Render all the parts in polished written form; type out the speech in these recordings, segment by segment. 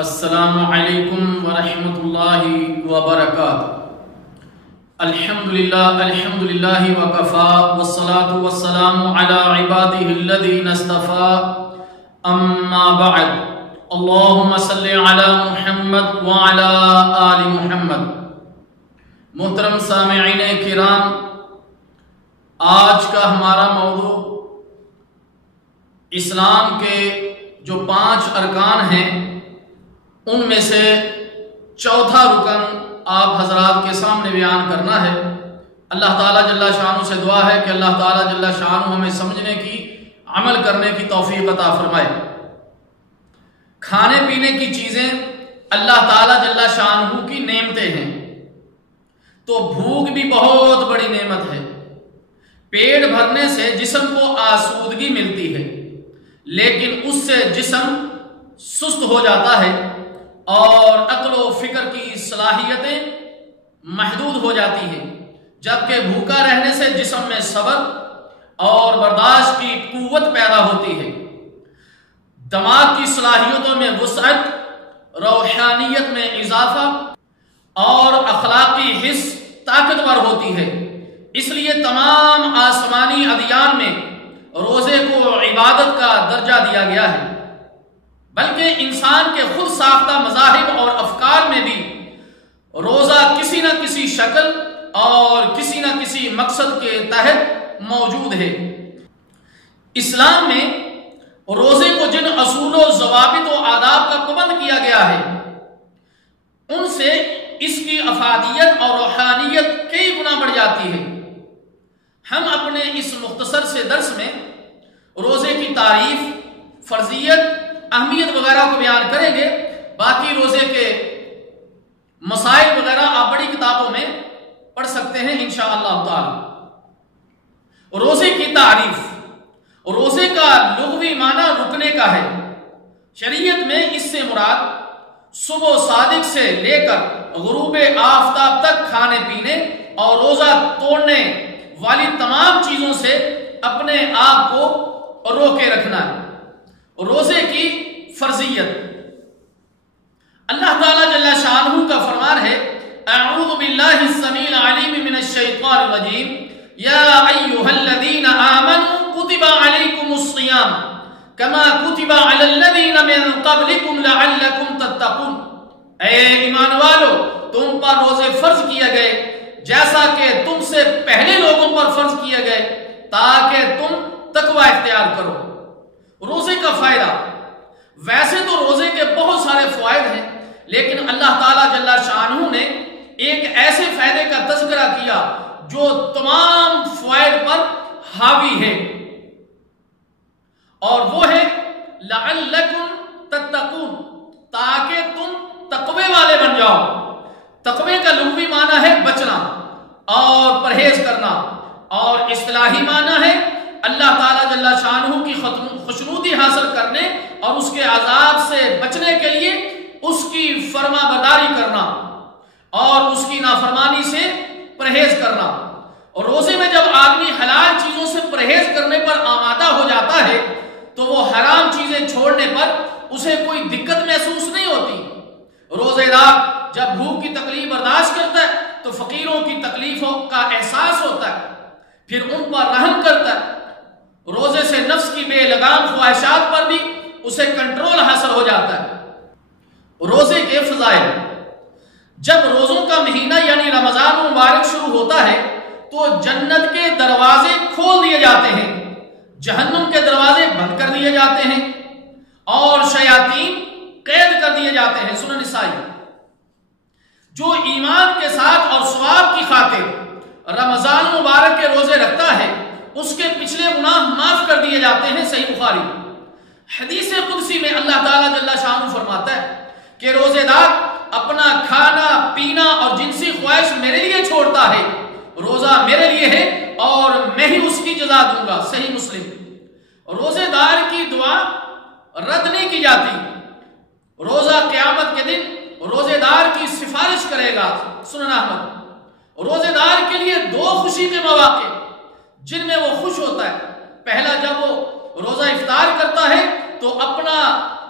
السلام علیکم ورحمۃ اللہ وبرکاتہ۔ الحمدللہ وکفا والصلاة والسلام علی عبادہ الذین اصطفیٰ، اما بعد، اللہم صلی علی محمد وعلی آل محمد۔ محترم سامعین کرام، آج کا ہمارا موضوع اسلام کے جو 5 ارکان ہیں ان میں سے چوتھا رکن آپ حضرات کے سامنے بیان کرنا ہے۔ اللہ تعالیٰ جل شانہ سے دعا ہے کہ اللہ تعالیٰ جل شانہ ہمیں سمجھنے کی، عمل کرنے کی توفیق عطا فرمائے۔ کھانے پینے کی چیزیں اللہ تعالیٰ جل شانہ کی نعمتیں ہیں، تو بھوک بھی بہت بڑی نعمت ہے۔ پیٹ بھرنے سے جسم کو آسودگی ملتی ہے، لیکن اس سے جسم سست ہو جاتا ہے اور عقل و فکر کی صلاحیتیں محدود ہو جاتی ہیں، جبکہ بھوکا رہنے سے جسم میں صبر اور برداشت کی قوت پیدا ہوتی ہے، دماغ کی صلاحیتوں میں وسعت، روحانیت میں اضافہ اور اخلاقی حس طاقتور ہوتی ہے۔ اس لیے تمام آسمانی ادیان میں روزے کو عبادت کا درجہ دیا گیا ہے، بلکہ انسان کے خود ساختہ مذاہب اور افکار میں بھی روزہ کسی نہ کسی شکل اور کسی نہ کسی مقصد کے تحت موجود ہے۔ اسلام میں روزے کو جن اصول و ضوابط و آداب کا پابند کیا گیا ہے، ان سے اس کی افادیت اور روحانیت کئی گنا بڑھ جاتی ہے۔ ہم اپنے اس مختصر سے درس میں روزے کی تعریف، فرضیت، اہمیت وغیرہ کو بیان کریں گے۔ باقی روزے کے مسائل وغیرہ آپ بڑی کتابوں میں پڑھ سکتے ہیں انشاءاللہ تعالی۔ روزے کی تعریف، روزے کا لغوی معنی رکنے کا ہے۔ شریعت میں اس سے مراد صبح صادق سے لے کر غروب آفتاب تک کھانے پینے اور روزہ توڑنے والی تمام چیزوں سے اپنے آپ کو روکے رکھنا ہے۔ روزے کی فرضیت، اللہ تعالیٰ جل شانہ کا فرمان ہے، اعوذ باللہ السمیع العلیم من الشیطان الرجیم، یا ایھا الذین آمنوا کتب علیکم الصیام کما کتب علی الذین من قبلکم لعلکم تتقون۔ اے ایمان والو، تم پر روزے فرض کیے گئے جیسا کہ تم سے پہلے لوگوں پر فرض کیے گئے، تاکہ تم تقوی اختیار کرو۔ روزے کا فائدہ، ویسے تو روزے کے بہت سارے فوائد ہیں، لیکن اللہ تعالیٰ جل شانہ نے ایک ایسے فائدے کا تذکرہ کیا جو تمام فوائد پر حاوی ہے، اور وہ ہے لعلکم تتقون، تاکہ تم تقوی والے بن جاؤ۔ تقوی کا لغوی معنی ہے بچنا اور پرہیز کرنا، اور اصطلاحی معنی ہے اللہ تعالیٰ جل شانہ کی خوشنودی حاصل کرنے اور اس کے عذاب سے بچنے کے لیے اس کی فرما برداری کرنا اور اس کی نافرمانی سے پرہیز کرنا۔ اور روزے میں جب آدمی حلال چیزوں سے پرہیز کرنے پر آمادہ ہو جاتا ہے تو وہ حرام چیزیں چھوڑنے پر اسے کوئی دقت محسوس نہیں ہوتی۔ روزے دار جب بھوک کی تکلیف برداشت کرتا ہے تو فقیروں کی تکلیفوں کا احساس ہوتا ہے، پھر ان پر رحم کرتا ہے۔ روزے سے نفس کی بے لگام خواہشات پر بھی اسے کنٹرول حاصل ہو جاتا ہے۔ روزے کے فضائل، جب روزوں کا مہینہ یعنی رمضان مبارک شروع ہوتا ہے تو جنت کے دروازے کھول دیے جاتے ہیں، جہنم کے دروازے بند کر دیے جاتے ہیں، اور شیاطین قید کر دیے جاتے ہیں۔ سنن نسائی، جو ایمان کے ساتھ اور ثواب کی خاطر رمضان مبارک کے روزے رکھتا ہے اس کے پچھلے گناہ معاف کر دیے جاتے ہیں۔ صحیح بخاری حدیث قدسی میں اللہ تعالیٰ جل شانہ فرماتا ہے کہ روزے دار اپنا کھانا پینا اور جنسی خواہش میرے لیے چھوڑتا ہے، روزہ میرے لیے ہے اور میں ہی اس کی جزا دوں گا۔ صحیح مسلم۔ روزے دار کی دعا رد نہیں کی جاتی، روزہ قیامت کے دن روزے دار کی سفارش کرے گا۔ سنن احمد، روزے دار کے لیے 2 خوشی کے مواقع جن میں وہ خوش ہوتا ہے۔ پہلا، جب وہ روزہ افطار کرتا ہے تو اپنا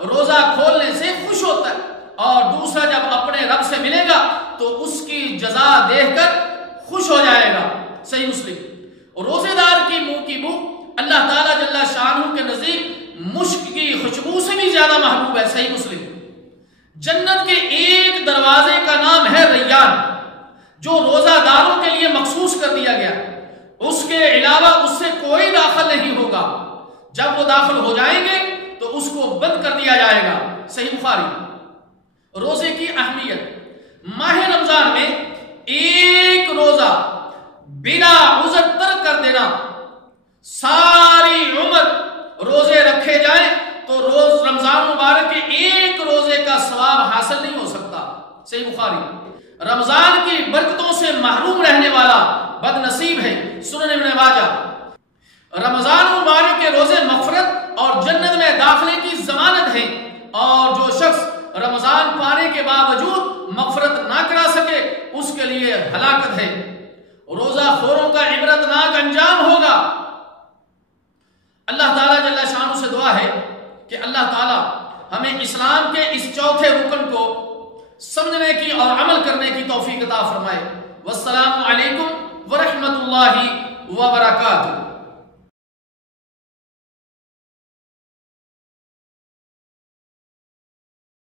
روزہ کھولنے سے خوش ہوتا ہے، اور دوسرا جب اپنے رب سے ملے گا تو اس کی جزا دیکھ کر خوش ہو جائے گا۔ صحیح مسلم۔ روزے دار کی منہ کی بو اللہ تعالیٰ جل شانہ کے نزدیک مشک کی خوشبو سے بھی زیادہ محبوب ہے۔ صحیح مسلم۔ جنت کے ایک دروازے کا نام ہے ریان، جو روزہ داروں کے لیے مخصوص کر دیا گیا، اس کے علاوہ اس سے کوئی داخل نہیں ہوگا۔ جب وہ داخل ہو جائیں گے تو اس کو بند کر دیا جائے گا۔ صحیح بخاری۔ روزے کی اہمیت، ماہ رمضان میں ایک روزہ بلا عذر ترک کر دینا، ساری عمر روزے رکھے جائیں تو روز رمضان مبارک کے ایک روزے کا ثواب حاصل نہیں ہو سکتا۔ صحیح بخاری۔ رمضان کی برکتوں سے محروم رہنے والا بد نصیب ہے۔ سنن ابن ماجہ۔ رمضان مبارک کے روزے مغفرت اور جنت میں داخلے کی ضمانت ہیں، اور جو شخص رمضان پانے کے باوجود مغفرت نہ کرا سکے اس کے لیے ہلاکت ہے۔ روزہ خوروں کا عبرتناک انجام ہوگا۔ اللہ تعالیٰ جل شانہ سے دعا ہے کہ اللہ تعالیٰ ہمیں اسلام کے اس چوتھے رکن کو سمجھنے کی اور عمل کرنے کی توفیق عطا فرمائے۔ والسلام علیکم ورحمۃ اللہ وبرکاتہ۔